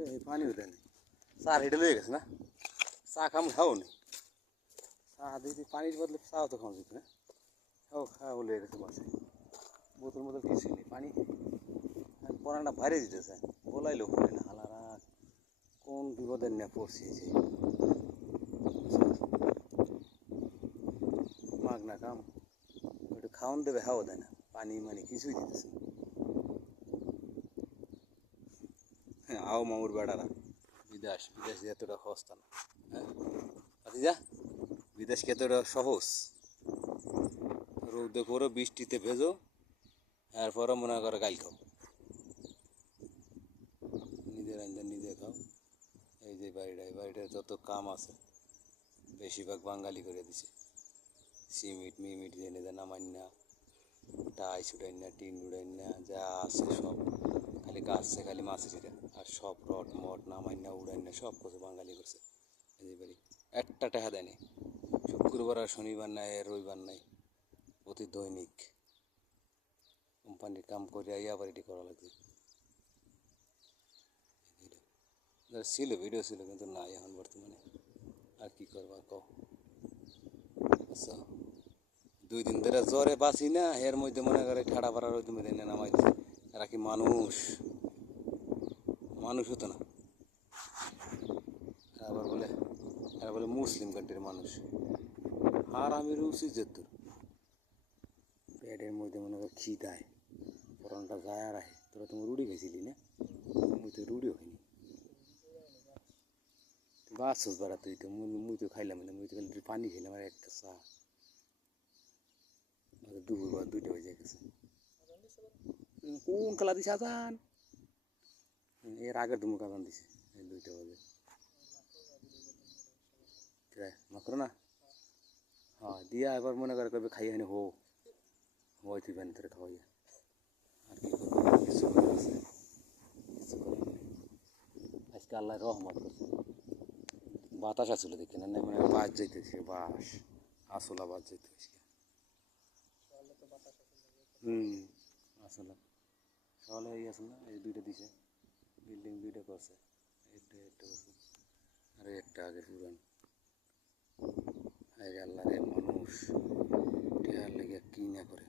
এই পানিও দেয়নি চা হেঁটে লেগে গেছে না চা খাম খাও নি চা দিদি পানির বদলে চাও তো খাওয়া যেত না খাও খাওয়া লেগে গেছে বাসে বোতল মোতল কিছুই নেই পানি পরানটা ভারে দিতেছে বলাইলেও বলে না হালারা কোন বিপদের নিয়ে পড়ছি যে মাগ না কাম একটু খাওয়ান দেবে খাওয়া দেয় না পানি মানে কিছুই দিতেছে না আও মামুর বেড়ারা বিদেশ বিদেশ এতটা সস্তা না হ্যাঁ যা বিদেশ কে এতটা সহজ রোদে পরে বৃষ্টিতে ভেজো এরপরে মনে করে গাইল খাও নিজের আঞ্জা নিজে খাও এই যে বাড়িটায় যত কাম আছে বেশিরভাগ বাঙালি করে দিছে সিমিট মিমিট জেনে দেয় নামাই না টাইস উড়াই না টিন উড়াই না যা আছে সব খালি গাছছে খালি মাছের আর সব রড মট নামাই না উড়াই না সব কিছু বাঙালি করছে এই বাড়ি একটা টাকা দেয়নি শুক্রবার আর শনিবার নাই রবিবার নাই প্রতি দৈনিক কোম্পানির কাম করে আবার এটি করা লাগছে ছিল ভিডিও ছিল কিন্তু নাই এখন বর্তমানে আর কি করবা কও আচ্ছা 2 দিন ধরে জ্বরে বাঁচি না এর মধ্যে মনে করে ঠাড়া পাড়ার ওই মধ্যে নামাই দিচ্ছে এরা কি মানুষ মানুষ হতো না এরা বলে মুসলিম কান্ট্রির মানুষ আর আমি রুচি যেত পেটের মধ্যে মনে করে খিদায় পরনটা যায় আর আহে তোরা তুমি রুটি খাইছিলি না মুই তো রুটিও খাইনি বাসস বেড়া তুই তো মুই তো খাইলাম না মুই তো খালি পানি খেলাম আর একটা চা দুপুর বা 2টা বেজে গেছে কোন খেলা দিছে আজান এর আগের দুমুক আজান দিছে এই 2টা বাজে মাত্র না হ্যাঁ দিয়া এবার মনে করে কবে খাইয়ে হানি হই তুই বানি তোরে খাওয়াইয়া আর কি করবো কিছু করার আছে কিছু করার নেই আজকে আল্লাহ রহমত করছে বাতাস আসলে দেখি না মানে বাস যাইতেছে বাস আসলা বাস যাইতেছে আসলে সকালে এই আছে না এই 2টা দিছে বিল্ডিং 2টা করছে একটা করছে আর একটা আগে পুরান আল্লাহ রে মানুষ টেহার লেগে কি না করে